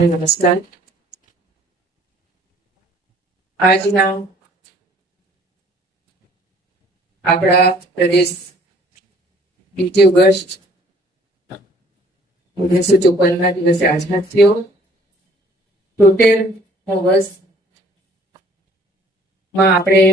નમસ્કાર. આજના આપણા પ્રદેશ 2 ઓગસ્ટ 1954 દિવસે આઝાદ થયો. 73 વર્ષમાં આપણે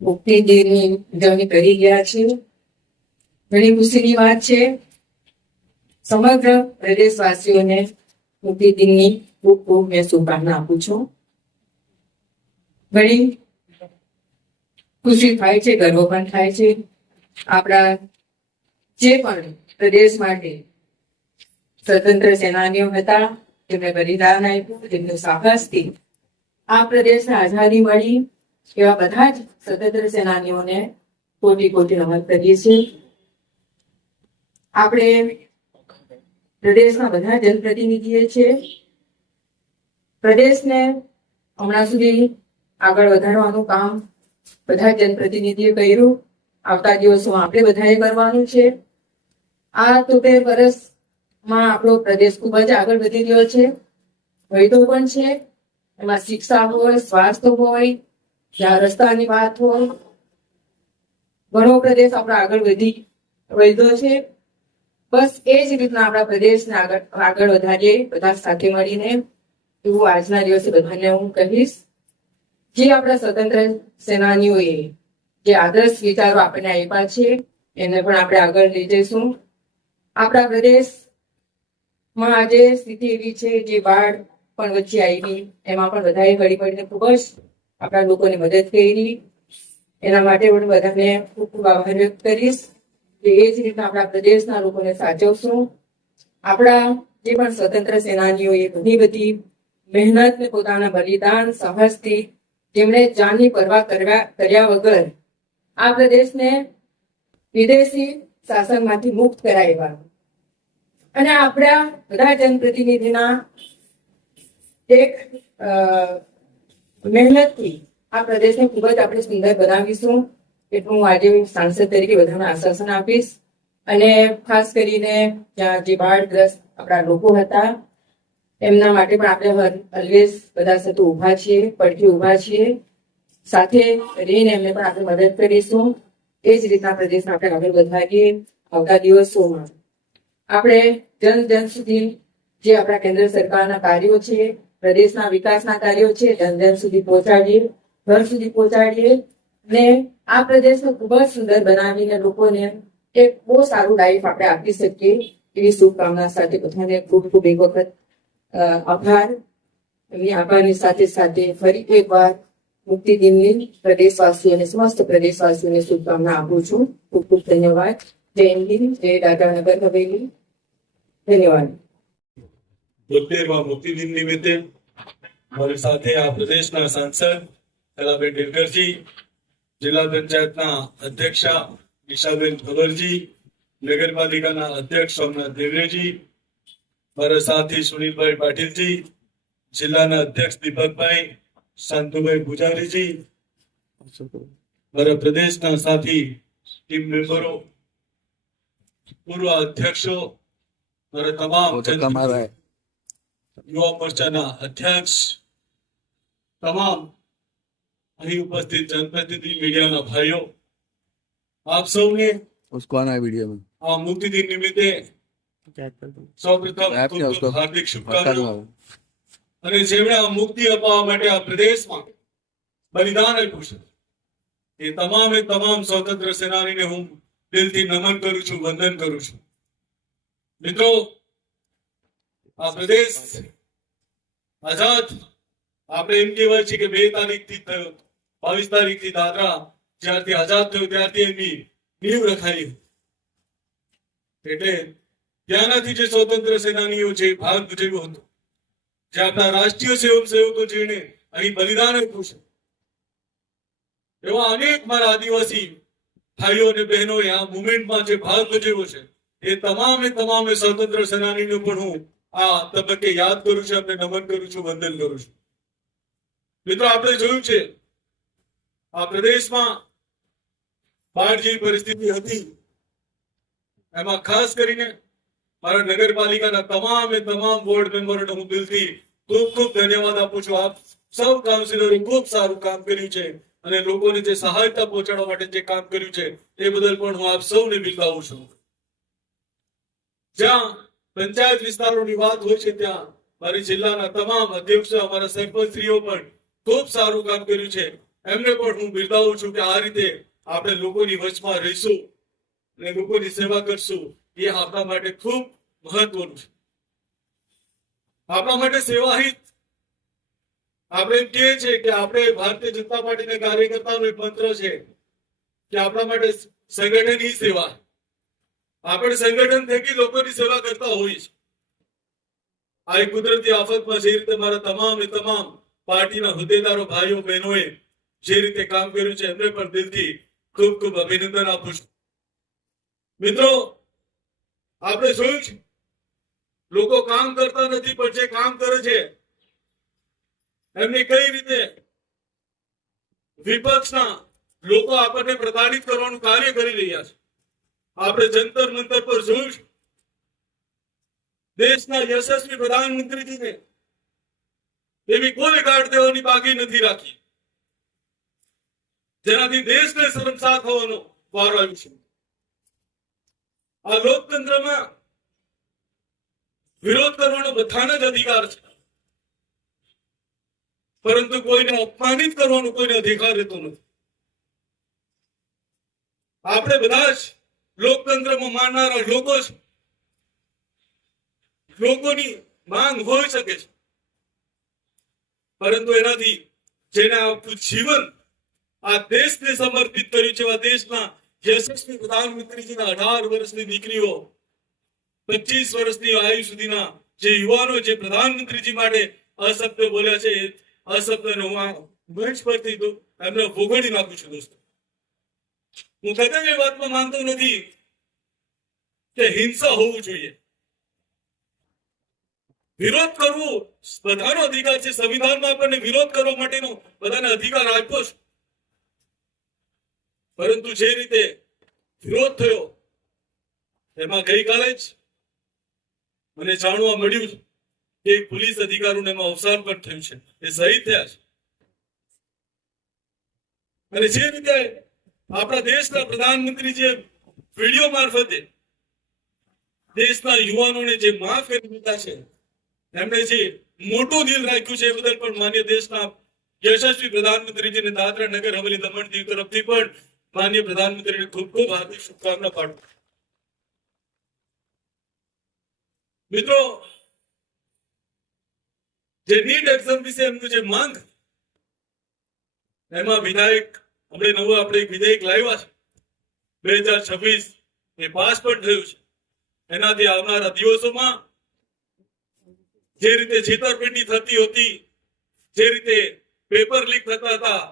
મુક્તિ દિનની ઉજવણી કરી રહ્યા છીએ. ઘણી ખુશીની વાત છે. સમગ્ર પ્રદેશવાસીઓને મુક્તિ દિનની ખૂબ ખૂબ મેં શુભકામના આપું છું. ઘણી ખુશી થાય છે, ગર્વ પણ થાય છે. આપણા જે પણ પ્રદેશ માટે સ્વતંત્ર સેનાનીઓ હતા, જેમને બલિદાન આપ્યું, જેમનું સાહસથી આ પ્રદેશને આઝાદી મળી, એવા બધા જ સ્વતંત્ર સેનાનીઓને કોટી કોટી નમન કરીએ છીએ. આપણે પ્રદેશના બધા જનપ્રતિનિધિઓ છે. પ્રદેશને હમણાં સુધી આગળ વધારવાનું કામ બધા જનપ્રતિનિધિઓ કર્યું. આવતા દિવસોમાં આપણે બધાએ કરવાનું છે. આ 73 વર્ષમાં આપણો પ્રદેશ ખૂબ જ આગળ વધી રહ્યો છે. વૈધો પણ છે. એમાં શિક્ષા હોય, સ્વાસ્થ્ય હોય, જ્યાં રસ્તાની વાત હોય, ઘણો પ્રદેશ આપણો આગળ વધ્યો છે. બસ એ જ રીતના આપણા પ્રદેશને આગળ વધારીએ, બધા સાથે મળીને. એવું આજના દિવસે બધાને હું કહીશ. જે આપણા સ્વતંત્ર સેનાનીઓએ જે આદર્શ વિચારો આપણને આપ્યા છે, એને પણ આપણે આગળ લઈ જઈશું. આપણા પ્રદેશમાં આજે સ્થિતિ એવી છે, જે બાળ પણ વચ્ચે આવી, એમાં પણ બધાએ હળી મળીને ખૂબ જ આપણા લોકોને મદદ કરી. એના માટે પણ બધાને ખૂબ ખૂબ આભાર વ્યક્ત કરીશ. એ જ રીતના આપણા પ્રદેશના લોકોને સાચવશું. આપણા જે પણ સ્વતંત્ર સેનાનીઓએ ઘણી બધી મહેનત ને પોતાના બલિદાન સાહસથી, જેમણે જાનની પરવા કર્યા વગર આ પ્રદેશને વિદેશી શાસનમાંથી મુક્ત કરાવ્યા, અને આપણા બધા જનપ્રતિનિધિના એક મહેનતથી આ પ્રદેશને ખૂબ જ આપણે સુંદર બનાવીશું. એટલું હું આજે સાંસદ તરીકે બધાને આશ્વાસન આપીશ. અને ખાસ કરીને ત્યાં જે બાઢગ્રસ્ત આપણા લોકો હતા, એમના માટે પણ આપણે ઓલવેઝ બધા સાથે ઊભા છીએ, પડખે ઊભા છીએ. સાથે રહીને એમને પણ આપણે મદદ કરીશું. એ જ રીતના પ્રદેશને આપણે આગળ વધારીએ. આવતા દિવસોમાં આપણે જન સુધી જે આપણા કેન્દ્ર સરકારના કાર્યો છે, પ્રદેશના વિકાસના કાર્યો છે, જન સુધી પહોંચાડીએ, ઘર સુધી પહોંચાડીએ. ને આ પ્રદેશને ખૂબ જ સુંદર બનાવીને લોકોને એક બહુ સારું લાઈફ આપણે આપી શકીએ, એવી શુભકામના સાથે બધાને ખૂબ ખૂબ એક વખત આભાર. એમની આભારની સાથે સાથે ફરી એકવાર મુક્તિ દિનની પ્રદેશવાસીઓને, સમસ્ત પ્રદેશવાસીઓને શુભકામના આપું છું. ખૂબ ખૂબ ધન્યવાદ. જય હિન્દ, જય દાદરા નગર હવેલી. ધન્યવાદ. 72મા મુક્તિ દિન નિમિત્તે મારી સાથે આ પ્રદેશના સાંસદ કલાબેન ડેલકરજી, જિલ્લા પંચાયતના અધ્યક્ષા ઈશાબેન ખબરજી, નગરપાલિકાના અધ્યક્ષ સોમનાથ દેવરેજી, મારા સાથી સુનિલભાઈ પાટીલજી, જિલ્લાના અધ્યક્ષ દીપકભાઈ, શાંતુભાઈ પૂજારીજી, મારા પ્રદેશના સાથી ટીમ મેમ્બરો, પૂર્વ અધ્યક્ષો, મારા તમામ યુવા મોરચાના અધ્યક્ષ, તમામ અહીં ઉપસ્થિત જનપ્રતિનિધિ, મીડિયાના ભાઈઓ, આપ સૌને આ મુક્તિ દિન નિમિત્તે સૌપ્રથમ હાર્દિક શુભકામનાઓ. અને જેમણે આ મુક્તિ અપાવવા માટે આ પ્રદેશમાં બલિદાન આપ્યું છે, એ તમામ સ્વતંત્ર સેનાનીને હું દિલથી નમન કરું છું, વંદન કરું છું. મિત્રો, આ પ્રદેશ આઝાદ, આપણે એમ કહેવાય છે કે 2 તારીખથી 22 તારીખથી દાદરા જ્યારથી આઝાદ થયું ત્યારથી એની નીવ રખાઈ. એટલે ત્યાંનાથી જે સ્વતંત્ર સેનાનીઓ છે, ભાગ ભજવ્યો હતો, જે આપણા રાષ્ટ્રીય સેવકો જેને અહીં બલિદાન આપ્યું છે, એવા અનેક મારા આદિવાસી ભાઈઓ અને બહેનોએ આ મુવમેન્ટમાં જે ભાગ ભજવ્યો છે, એ તમામે સ્વતંત્ર સેનાનીનો પણ હું આ તબક્કે યાદ કરું છું, એમને નમન કરું છું, વંદન કરું છું. મિત્રો, આપણે જોયું છે આ પ્રદેશમાં બાઢ જેવી પરિસ્થિતિ હતી, એમાં ખાસ કરીને મારા નગરપાલિકાના તમામ વોર્ડ મેમ્બરોને હું દિલથી ખૂબ ખૂબ ધન્યવાદ આપું છું. આપ સૌ કાઉન્સિલરોએ ખૂબ સારું કામ કર્યું છે અને લોકોને જે સહાયતા પહોંચાડવા માટે જે કામ કર્યું છે એ બદલ પણ હું આપ સૌને બિરદાવું છું. જ્યાં પંચાયત વિસ્તારોની વાત હોય છે ત્યાં મારી જિલ્લાના તમામ અધ્યક્ષો અમારા સરપંચશ્રીઓ પણ ખૂબ સારું કામ કર્યું છે. એમને પણ હું બિરદાવું છું કે આ રીતે આપણે લોકોની વચમાં રહીશું અને લોકોની સેવા કરશું એ આપણા માટે ખૂબ મહત્વનું છે. આપણા માટે સેવાહિત આપણે એમ કહે છે કે આપણે ભારતીય જનતા પાર્ટીના કાર્યકર્તાઓનો એક મંત્ર છે કે આપણા માટે સંગઠન ही સેવા. આપણે સંગઠન થકી લોકોની સેવા કરતા હોઈએ છીએ. આ એક કુદરતી આફતમાં જે રીતે મારા તમામ પાર્ટીના હોદ્દેદારો ભાઈઓ બહેનોએ જે રીતે કામ કર્યું છે એમને પણ દિલથી ખૂબ ખૂબ અભિનંદન આપું છું. મિત્રો, આપણે જોયું છે લોકો કામ કરતા નથી પણ જે કામ કરે છે એમને કઈ રીતે વિપક્ષના લોકો આપણને પ્રતાડિત કરવાનું કાર્ય કરી રહ્યા છે. આપણે જંતર મંતર પર જોયું છે દેશના યશસ્વી પ્રધાનમંત્રીજીને એવી કોઈ ગાંઠ દેવાની બાકી નથી રાખી જેનાથી દેશને શર્મસાર થવાનો વારો આવ્યો છે. આ લોકતંત્રમાં વિરોધ કરવાનો બધાને જ અધિકાર છે પરંતુ કોઈને અપમાનિત કરવાનો કોઈને અધિકાર રહેતો નથી. આપણે બધા જ લોકતંત્રમાં માનનારા લોકો છે. લોકોની માંગ હોઈ શકે છે પરંતુ એનાથી જેને આખું જીવન આ દેશને સમર્પિત કર્યું છે એવા દેશના યશસ્વી પ્રધાનમંત્રીજીના 18 વર્ષની દીકરીઓ 25 વર્ષની આયુ સુધીના જે યુવાનો જે પ્રધાનમંત્રીજી માટે અશબ્દ બોલ્યા છે એ અશબ્દને હું આ મંચ પરથી એમને વગોડી નાખું છું. દોસ્તો, હું કદાચ એ વાતમાં માનતો નથી કે હિંસા હોવું જોઈએ. વિરોધ કરવો બધાનો અધિકાર છે. સંવિધાનમાં આપણને વિરોધ કરવા માટેનો બધાને અધિકાર આપ્યો છે પરંતુ જે રીતે વિરોધ થયો એમાં ગઈકાલે જ મને જાણવા મળ્યું કે એક પોલીસ અધિકારીનું એમાં અવસાન પણ થયું છે. એ શહીદ થયા છે. અને જે રીતે આપણા દેશના પ્રધાનમંત્રીજીએ વિડીયો મારફતે દેશના યુવાનોને જે માફ કરી દીધા છે એમણે જે મોટું દિલ રાખ્યું છે એ બદલ પણ માન્ય દેશના યશસ્વી પ્રધાનમંત્રીજીને દાદરા નગર હવેલી દમણ દીવ તરફથી પણ માન્ય પ્રધાનમંત્રીને ખૂબ ખૂબ હાર્દિક શુભકામના પાઠવું. મિત્રો, જે નીટ એક્ઝામ વિશે એમનું જે માંગ એમાં વિધાયક આપણે એક વિધેયક લાવ્યા છે 2026 એ પાસ પણ થયું છે. એનાથી આવનારા દિવસોમાં જે રીતે છેતરપિંડી થતી હતી જે રીતે પેપર લીક થતા હતા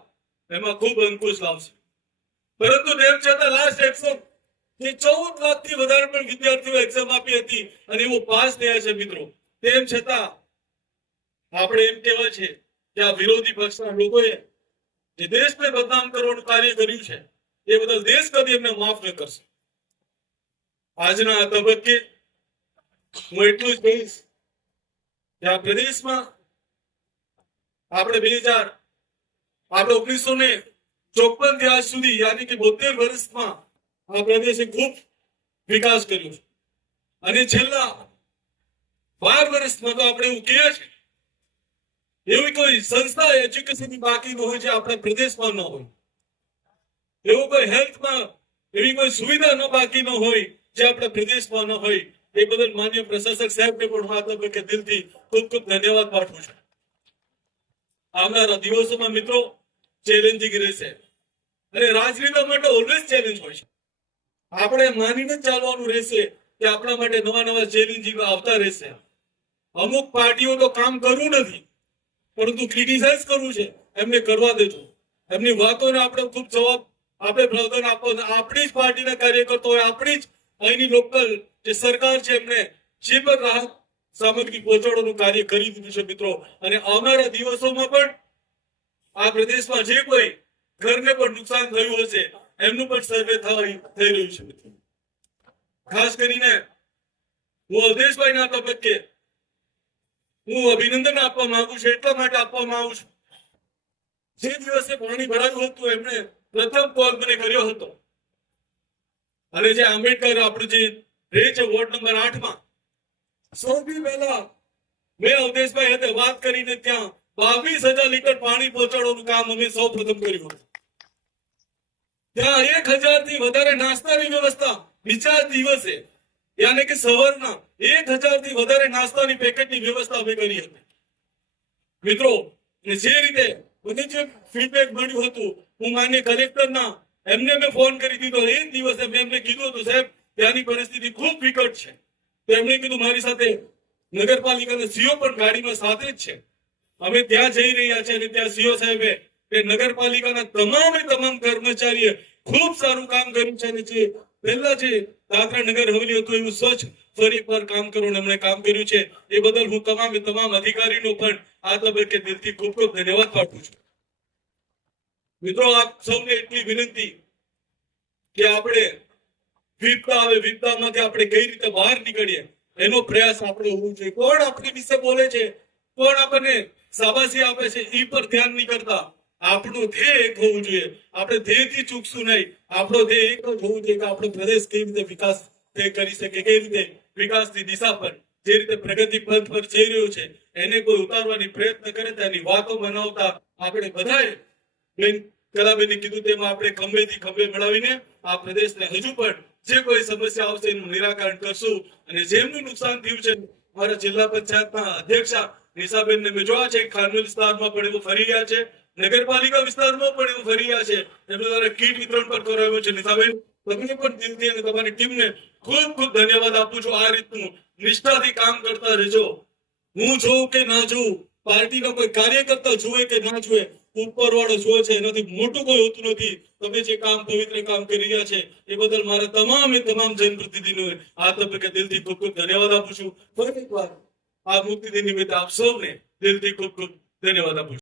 એમાં ખૂબ અંકુશ લાવશે. પરંતુ તેમ છતાં લાસ્ટ એક્ઝામ જે 14 લાખથી વધારે પણ વિદ્યાર્થીઓ એક્ઝામ આપી હતી અને એવો પાસ થયા છે. મિત્રો, તેમ છતાં આપણે એમ કહેવાય છે કે આ વિરોધી પક્ષના લોકોએ જે દેશને બદનામ કરવાનું કાર્ય કર્યું છે એ બદલ દેશ કદી એમને માફ ન કરશે. આજના આ તબક્કે હું એટલું જ કહીશ કે આ પ્રદેશમાં આપણે 1954 થી આજ સુધી યાની કે 72 વર્ષમાં આ પ્રદેશે ખૂબ વિકાસ કર્યો છે અને છેલ્લા 12 વર્ષમાં તો આપણે એવું કહીએ છીએ એવી કોઈ સંસ્થા એજ્યુકેશનની બાકી ન હોય જે આપણા પ્રદેશમાં ન હોય. એવું કોઈ હેલ્થમાં એવી કોઈ સુવિધા ન બાકી ન હોય જે આપણા પ્રદેશમાં ન હોય. એ બદલ માન્ય પ્રશાસક સાહેબને પણ હું આ તબક્કે દિલથી ખૂબ ખૂબ ધન્યવાદ પાઠવું છું. આવનારા દિવસોમાં મિત્રો ચેલેન્જિંગ રહેશે અને રાજનીતિ માટે ઓલવેઝ ચેલેન્જ હોય છે. આપણે માનીને ચાલવાનું રહેશે કે આપણા માટે નવા ચેલેન્જિંગ આવતા રહેશે. અમુક પાર્ટીઓ તો કામ કરવું નથી પરંતુ ક્રિટિસાઇઝ કરવું છે એમને કરવા દેજો. એમની વાતોને આપણે ખૂબ જવાબ આપણે પ્રદાન આપવાનો. આપણી જ પાર્ટીના કાર્યકર્તા હોય આપણી જ અહીંની લોકલ જે સરકાર છે એમને જે પણ રાહત સામગ્રી પહોંચાડવાનું કાર્ય કરી દીધું છે મિત્રો. અને આવનારા દિવસોમાં પણ આ પ્રદેશમાં જે કોઈ ઘરને પણ નુકસાન થયું હશે એમનું પણ સર્વે થઈ રહ્યું છે મિત્રો. ખાસ કરીને હું અવધેશભાઈના તબક્કે હું અભિનંદન આપવા માંગુ છું, એટલા માટે આપવા માંગુ છું. જે દિવસે પાણી ભરાયું હતું એમણે પ્રથમ કોલ મને કર્યો હતો, અને જે આંબેડકર આપણું જે રહે છે વોર્ડ નંબર 8 માં, સૌથી પહેલા મેં અવધેશભાઈ સાથે વાત કરીને ત્યાં 22,000 લીટર પાણી પહોંચાડવાનું કામ અમે સૌ પ્રથમ કર્યું હતું. ત્યાં 1,000 થી વધારે નાસ્તાની વ્યવસ્થા બીજા દિવસે, યાને કે સવારના 1,000 થી વધારે નાસ્તાની પેકેટની વ્યવસ્થા અમે કરી હતી. મિત્રો, જે રીતે મને જે ફીડબેક મળ્યું હતું, હું માન્ય કલેક્ટરના એમને મેં ફોન કરી દીધો. એ જ દિવસે મેં એમને કીધું હતું, સાહેબ ત્યાંની પરિસ્થિતિ ખૂબ વિકટ છે. તો એમણે કીધું મારી સાથે નગરપાલિકાના સીઓ પણ ગાડીમાં સાથે જ છે. અમે ત્યાં જઈ રહ્યા છે અને ત્યાં સીઓ સાહેબે કે નગરપાલિકાના તમામે તમામ કર્મચારીએ ખૂબ સારું કામ કર્યું છે. અને જે પહેલા જે દાદરા નગર હવેલી હતું એવું સ્વચ્છ ફરી એકવાર કામ કરવાનું એમણે કામ કર્યું છે. એ બદલ હું તમામ અધિકારીનો પણ આ તબક્કે દિલથી ખૂબ ખૂબ ધન્યવાદ પાઠવું છું. મિત્રો, આપ સૌને એટલી વિનંતી કે આપણે વિપદા આવે, વિપદામાંથી આપણે કઈ રીતે બહાર નીકળીએ એનો પ્રયાસ આપણે હોવો જોઈએ. કોણ આપણી વિશે બોલે છે, કોણ આપણને શાબાશી આપે છે, એ પર ધ્યાન નહીં કરતા આપણું ધ્યેય એક હોવું જોઈએ. આપણે ધ્યેયથી ચૂકશું નહીં. આપણો ધ્યેય એક જ હોવું જોઈએ કે આપણો પ્રદેશ કેવી રીતે વિકાસ કરી શકે, કેવી રીતે વિકાસની દિશા પર, જે રીતે પ્રગતિ પંથ પર જઈ રહ્યો છે એને કોઈ ઉતારવાની પ્રયત્ન કરે તેની વાતો બનાવતા આપણે બધાએ બેન કલાબેને કીધું તેમ આપણે ખંભેથી ખંભે મળાવીને આ પ્રદેશને હજુ પણ જે કોઈ સમસ્યા આવશે એનું નિરાકરણ કરશું. અને જેમનું નુકસાન થયું છે, મારા જિલ્લા પંચાયતના અધ્યક્ષા નિશાબેનને મેં જોયા છે, ખાનવેલ વિસ્તારમાં પણ એવું ફરી રહ્યા છે, નગરપાલિકા વિસ્તારમાં પણ એવું ફરી રહ્યા છે. એમના દ્વારા કીટ વિતરણ પણ કરાવ્યું છે. નિશાબેન, તમને પણ દિલથી અને તમારી ટીમને ખૂબ ખૂબ ધન્યવાદ આપું છું. આ રીતનું નિષ્ઠાથી કામ કરતા રહેજો. હું જોઉં કે ના જોઉં, પાર્ટીનો કોઈ કાર્યકર્તા જુએ કે ના જુએ, ઉપરવાળો જુએ છે, એનાથી મોટું કોઈ હોતું નથી. તમે જે કામ પવિત્ર કામ કરી રહ્યા છે એ બદલ મારા તમામ જનપ્રતિનિધિઓને આ તબક્કે દિલથી ખૂબ ખૂબ ધન્યવાદ આપું છું. ફરી એકવાર આ મુક્તિ દિન નિમિત્તે આપ સૌને દિલથી ખૂબ ખૂબ ધન્યવાદ આપું છું.